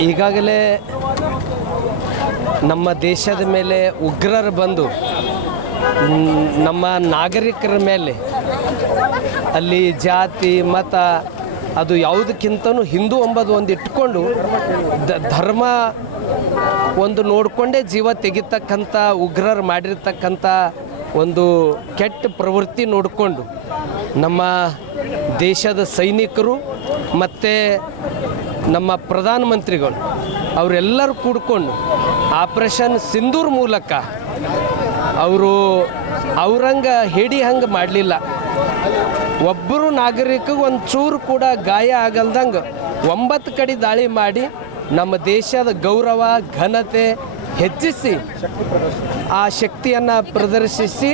ಈಗಾಗಲೇ ನಮ್ಮ ದೇಶದ ಮೇಲೆ ಉಗ್ರರು ಬಂದು ನಮ್ಮ ನಾಗರಿಕರ ಮೇಲೆ ಅಲ್ಲಿ ಜಾತಿ, ಮತ, ಅದು ಯಾವುದಕ್ಕಿಂತನೂ ಹಿಂದೂ ಅಂಬೋದು ಒಂದು ಇಟ್ಕೊಂಡು ಧರ್ಮ ಒಂದು ನೋಡಿಕೊಂಡೇ ಜೀವ ತೆಗಿತಕ್ಕಂಥ ಉಗ್ರರು ಮಾಡಿರ್ತಕ್ಕಂಥ ಒಂದು ಕೆಟ್ಟ ಪ್ರವೃತ್ತಿ ನೋಡಿಕೊಂಡು ನಮ್ಮ ದೇಶದ ಸೈನಿಕರು ಮತ್ತು ನಮ್ಮ ಪ್ರಧಾನಮಂತ್ರಿಗಳು ಅವರೆಲ್ಲರೂ ಕೂಡ್ಕೊಂಡು ಆಪ್ರೇಷನ್ ಸಿಂಧೂರ್ ಮೂಲಕ ಅವರು ಅವ್ರಂಗ ಹೇಡಿ ಹಂಗೆ ಮಾಡಲಿಲ್ಲ. ಒಬ್ಬರು ನಾಗರಿಕಗೆ ಒಂದು ಚೂರು ಕೂಡ ಗಾಯ ಆಗಲ್ದಂಗೆ ಒಂಬತ್ತು ಕಡೆ ದಾಳಿ ಮಾಡಿ ನಮ್ಮ ದೇಶದ ಗೌರವ, ಘನತೆ ಹೆಚ್ಚಿಸಿ ಆ ಶಕ್ತಿಯನ್ನು ಪ್ರದರ್ಶಿಸಿ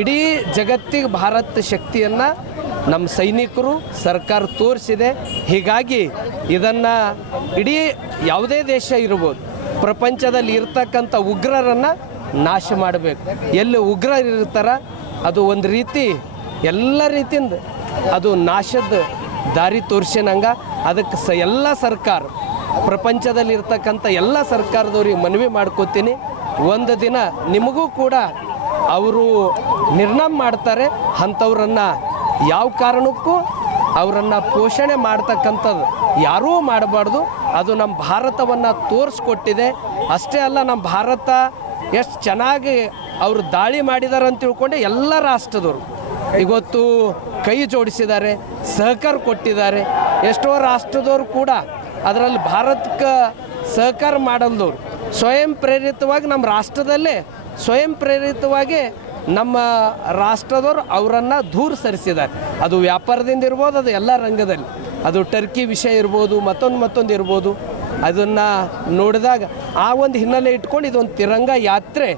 ಇಡೀ ಜಗತ್ತಿಗೆ ಭಾರತ ಶಕ್ತಿಯನ್ನು ನಮ್ಮ ಸೈನಿಕರು ಸರ್ಕಾರ ತೋರಿಸಿದೆ. ಹೀಗಾಗಿ ಇದನ್ನು ಇಡೀ ಯಾವುದೇ ದೇಶ ಇರ್ಬೋದು, ಪ್ರಪಂಚದಲ್ಲಿ ಇರ್ತಕ್ಕಂಥ ಉಗ್ರರನ್ನು ನಾಶ ಮಾಡಬೇಕು. ಎಲ್ಲಿ ಉಗ್ರ ಇರ್ತಾರ, ಅದು ಒಂದು ರೀತಿ ಎಲ್ಲ ರೀತಿಯಿಂದ ಅದು ನಾಶದ ದಾರಿ ತೋರಿಸಿನಂಗ ಅದಕ್ಕೆ ಸ ಎಲ್ಲ ಸರ್ಕಾರ ಪ್ರಪಂಚದಲ್ಲಿ ಇರ್ತಕ್ಕಂಥ ಎಲ್ಲ ಸರ್ಕಾರದವ್ರಿಗೆ ಮನವಿ ಮಾಡ್ಕೋತೀನಿ. ಒಂದು ದಿನ ನಿಮಗೂ ಕೂಡ ಅವರು ನಿರ್ಣಯ ಮಾಡ್ತಾರೆ. ಅಂಥವ್ರನ್ನು ಯಾವ ಕಾರಣಕ್ಕೂ ಅವರನ್ನು ಪೋಷಣೆ ಮಾಡ್ತಕ್ಕಂಥದ್ದು ಯಾರೂ ಮಾಡಬಾರ್ದು. ಅದು ನಮ್ಮ ಭಾರತವನ್ನು ತೋರಿಸ್ಕೊಟ್ಟಿದೆ. ಅಷ್ಟೇ ಅಲ್ಲ, ನಮ್ಮ ಭಾರತ ಎಷ್ಟು ಚೆನ್ನಾಗಿ ಅವರು ದಾಳಿ ಮಾಡಿದ್ದಾರೆ ಅಂತ ತಿಳ್ಕೊಂಡೆ ಎಲ್ಲ ರಾಷ್ಟ್ರದವರು. ಇವತ್ತು ಕೈ ಜೋಡಿಸಿದ್ದಾರೆ, ಸಹಕಾರ ಕೊಟ್ಟಿದ್ದಾರೆ. ಎಷ್ಟೋ ರಾಷ್ಟ್ರದವರು ಕೂಡ ಅದರಲ್ಲಿ ಭಾರತಕ್ಕೆ ಸಹಕಾರ ಮಾಡಲ್ದವ್ರು. ಸ್ವಯಂ ಪ್ರೇರಿತವಾಗಿ ನಮ್ಮ ರಾಷ್ಟ್ರದಲ್ಲೇ, ಸ್ವಯಂ ಪ್ರೇರಿತವಾಗಿ ನಮ್ಮ ರಾಷ್ಟ್ರದವರು ಅವರನ್ನು ದೂರ ಸರಿಸಿದ್ದಾರೆ. ಅದು ವ್ಯಾಪಾರದಿಂದ ಇರ್ಬೋದು, ಅದು ಎಲ್ಲ ರಂಗದಲ್ಲಿ. ಅದು ಟರ್ಕಿ ವಿಷಯ ಇರ್ಬೋದು, ಮತ್ತೊಂದು ಮತ್ತೊಂದು ಇರ್ಬೋದು. ಅದನ್ನು ನೋಡಿದಾಗ ಆ ಒಂದು ಹಿನ್ನೆಲೆ ಇಟ್ಕೊಂಡು ಇದೊಂದು ತಿರಂಗ ಯಾತ್ರೆ.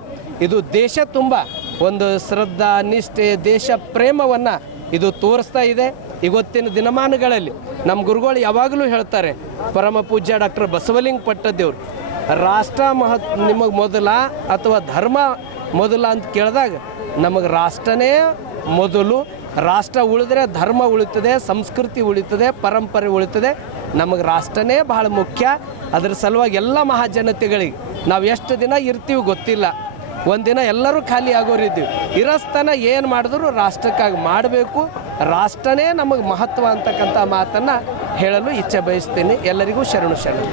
ಇದು ದೇಶ ತುಂಬ, ಒಂದು ಶ್ರದ್ಧಾ, ನಿಷ್ಠೆ, ದೇಶ ಪ್ರೇಮವನ್ನು ಇದು ತೋರಿಸ್ತಾ ಇದೆ. ಇವತ್ತಿನ ದಿನಮಾನಗಳಲ್ಲಿ ನಮ್ಮ ಗುರುಗಳು ಯಾವಾಗಲೂ ಹೇಳ್ತಾರೆ, ಪರಮ ಪೂಜ್ಯ ಡಾಕ್ಟರ್ ಬಸವಲಿಂಗ ಪಟ್ಟದೇವ್ರು, ರಾಷ್ಟ್ರ ಮಹತ್ ನಿಮಗೆ ಮೊದಲ ಅಥವಾ ಧರ್ಮ ಮೊದಲ ಅಂತ ಕೇಳಿದಾಗ ನಮಗೆ ರಾಷ್ಟ್ರನೇ ಮೊದಲು. ರಾಷ್ಟ್ರ ಉಳಿದ್ರೆ ಧರ್ಮ ಉಳಿತದೆ, ಸಂಸ್ಕೃತಿ ಉಳಿತದೆ, ಪರಂಪರೆ ಉಳಿತದೆ. ನಮಗೆ ರಾಷ್ಟ್ರನೇ ಬಹಳ ಮುಖ್ಯ. ಅದರ ಸಲುವಾಗಿ ಎಲ್ಲ ಮಹಾಜನತೆಗಳಿಗೆ ನಾವು ಎಷ್ಟು ದಿನ ಇರ್ತೀವಿ ಗೊತ್ತಿಲ್ಲ. ಒಂದಿನ ಎಲ್ಲರೂ ಖಾಲಿ ಆಗೋರಿದ್ದೀವಿ. ಇರಸ್ತನ ಏನು ಮಾಡಿದ್ರು ರಾಷ್ಟ್ರಕ್ಕಾಗಿ ಮಾಡಬೇಕು ರಾಷ್ಟ್ರನೇ ನಮಗೆ ಮಹತ್ವ ಅಂತಕ್ಕಂಥ ಮಾತನ್ನು ಹೇಳಲು ಇಚ್ಛೆ ಬಯಸ್ತೀನಿ. ಎಲ್ಲರಿಗೂ ಶರಣು ಶರಣು.